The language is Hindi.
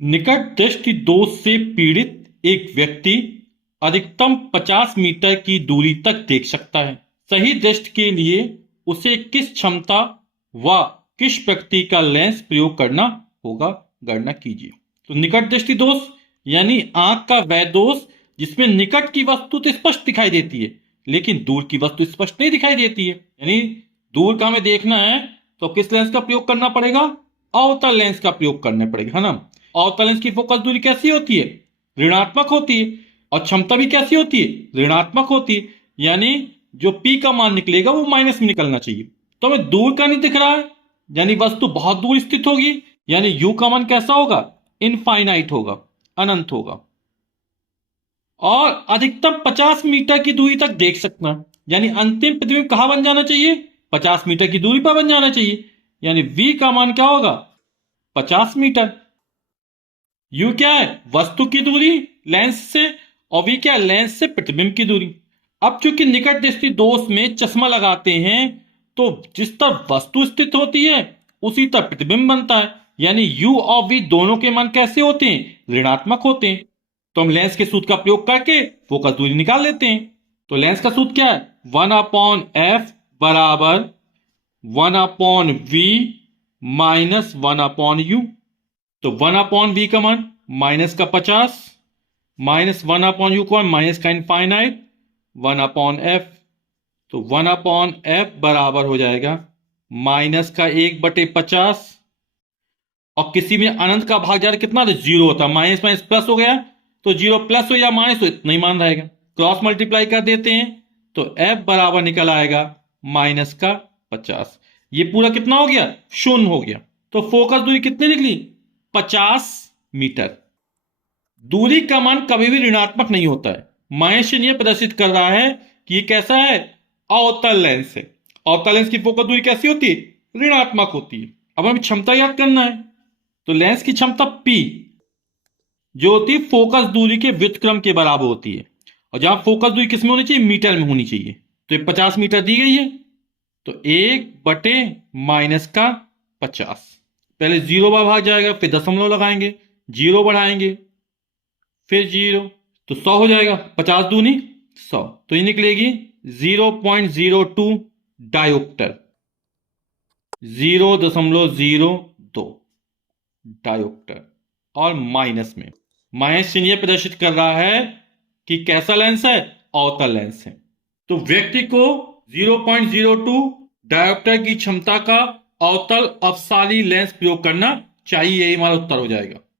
निकट दृष्टि दोष से पीड़ित एक व्यक्ति अधिकतम 50 मीटर की दूरी तक देख सकता है। सही दृष्टि के लिए उसे किस क्षमता व किस प्रकृति का लेंस प्रयोग करना होगा, गणना कीजिए। तो निकट दृष्टि दोष यानी आंख का वह दोष जिसमें निकट की वस्तु तो स्पष्ट दिखाई देती है लेकिन दूर की वस्तु स्पष्ट नहीं दिखाई देती है। यानी दूर का हमें देखना है तो किस लेंस का प्रयोग करना पड़ेगा? अवतल लेंस का प्रयोग करना पड़ेगा, है ना। अवतल लेंस की फोकस दूरी कैसी होती है? ऋणात्मक होती है। और क्षमता भी कैसी होती है? ऋणात्मक होती है। यानी जो P का मान निकलेगा वो माइनस में निकलना चाहिए। तो हमें दूर का नहीं दिख रहा है यानी वस्तु बहुत दूर स्थित होगी, यानी U का मान कैसा होगा? इनफाइनाइट होगा, अनंत होगा। और अधिकतम 50 मीटर की दूरी तक देख सकना, यानी अंतिम प्रतिबिंब कहां बन जाना चाहिए? 50 मीटर की दूरी पर बन जाना चाहिए। यानी V का मान क्या होगा? 50 मीटर। U क्या है? वस्तु की दूरी लेंस से, और V क्या है? लेंस से प्रतिबिंब की दूरी। अब चूंकि निकट दृष्टि दोष में चश्मा लगाते हैं तो जिस तरफ वस्तु स्थित होती है उसी तरफ प्रतिबिंब बनता है। यानी U और V दोनों के मान कैसे होते हैं? ऋणात्मक होते हैं। तो हम लेंस के सूत्र का प्रयोग करके फोकस दूरी निकाल लेते हैं। तो लेंस का सूत्र क्या है? 1/f बराबर 1/v माइनस 1/u। तो 1/v का मान माइनस का 50 माइनस 1/u का मान माइनस का इनफाइनाइट 1/f। तो 1/f बराबर हो जाएगा माइनस का 1/50। और किसी में अनंत का भाग जाकर कितना? तो जीरो होता है। माइनस माइनस प्लस हो गया तो जीरो प्लस हो या माइनस तो इतना ही मान रहेगा। क्रॉस मल्टीप्लाई कर देते हैं तो f बराबर निकल आएगा माइनस का 50। ये पूरा कितना हो गया? शून्य हो गया। तो फोकस दूरी कितनी निकली? 50 मीटर। दूरी का मान कभी भी ऋणात्मक नहीं होता है। माइनस चिन्ह यह प्रदर्शित कर रहा है कि ये कैसा है? अवतल लेंस है। अवतल लेंस की फोकस दूरी कैसी होती है? ऋणात्मक होती है। अब हमें क्षमता याद करना है तो लेंस की क्षमता P जो होती है फोकस दूरी के व्युत्क्रम के बराबर होती है। और जहां फोकस दूरी किसमें होनी चाहिए? मीटर में होनी चाहिए। तो ये 50 मीटर दी गई है तो 1 माइनस का 50। पहले जीरो बार भाग जाएगा, फिर दशमलव लगाएंगे, जीरो बढ़ाएंगे, फिर जीरो, तो 100 हो जाएगा। 50 दूनी 100, तो ये निकलेगी 0.02 डायोप्टर, 0.02 डायोप्टर। और माइनस में माइनस चिन्ह यह प्रदर्शित कर रहा है कि कैसा लेंस है? अवतल लेंस है। तो व्यक्ति को 0.02 डायोप्टर की क्षमता का अवतल अपसारी लेंस प्रयोग करना चाहिए। यही हमारा उत्तर हो जाएगा।